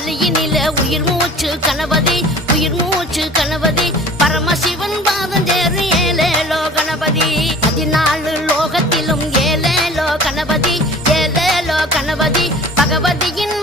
வலியினில உயிர் மூச்சு கணபதி, உயிர் மூச்சு கணபதி, பரமசிவன் பாதம் சேரு ஏலேலோ கணபதி. 14 லோகத்திலும் ஏலேலோ கணபதி, ஏலேலோ கணபதி, பகவதியின்